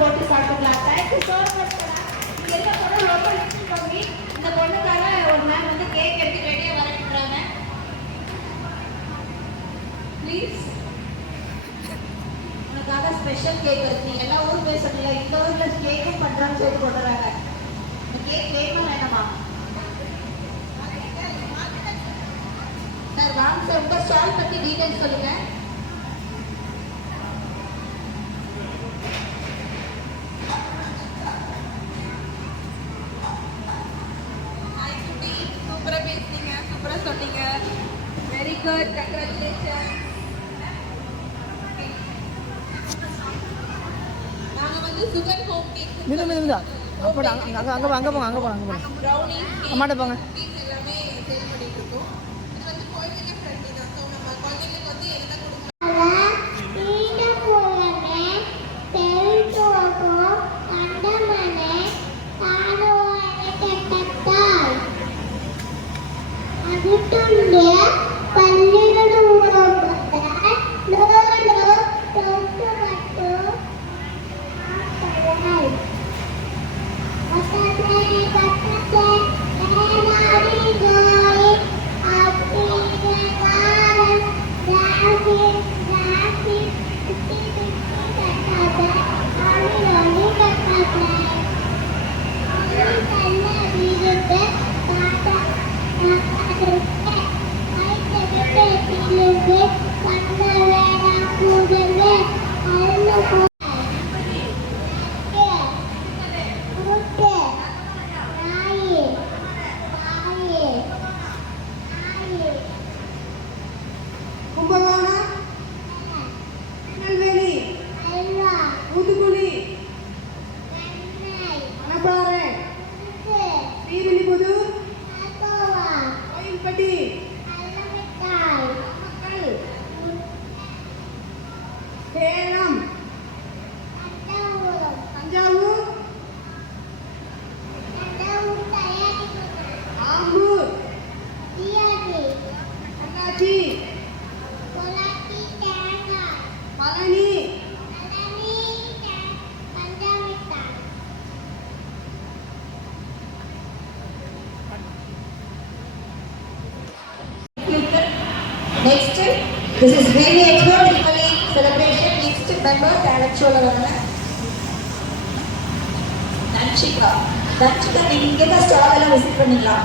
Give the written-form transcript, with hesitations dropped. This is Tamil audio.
போட்டு சாப்பிட்டுக்கலாம். Thank you so much. எல்லா பொண்ணும் ரொம்ப பண்ணி இந்த பொண்ணுக்காக ஒரு மேம் வந்து கேக் எடுத்து ரெடியாக வரட்டுறாங்க. ப்ளீஸ், உனக்காக ஸ்பெஷல் கேக் இருக்கு. நீ எல்லா ஊரும் போய் சொல்லல, இந்த ஊரில் கேக்கும் பண்ணுறான்னு சொல்லி கொண்டுறாங்க. இந்த கேக் வேணுமா வேணாமா சார்? வாங்க சார், உங்கள் ஸ்டால் பற்றி டீட்டெயில்ஸ் சொல்லுங்கள். Very good, congratulations. நாங்க வந்து சுகர் ஹோம் கேக் நிமிடா அப்போ அங்கே போங்க brownie அம்மாட்ட போங்க. எல்லாமே சேல் பண்ணிட்டு இருக்கோம். இது வந்து குழந்தைங்க ஃப்ரெண்ட்லி தான். ஸோ நம்ம குழந்தைங்களுக்கு வந்து என்ன கொடுக்கலாம்? Next, this is really expert Diwali celebration. Next member talent show la varanga. Danchika, நீங்க இங்க தான் ஸ்டால் எல்லாம் விசிட் பண்ணிடலாம்.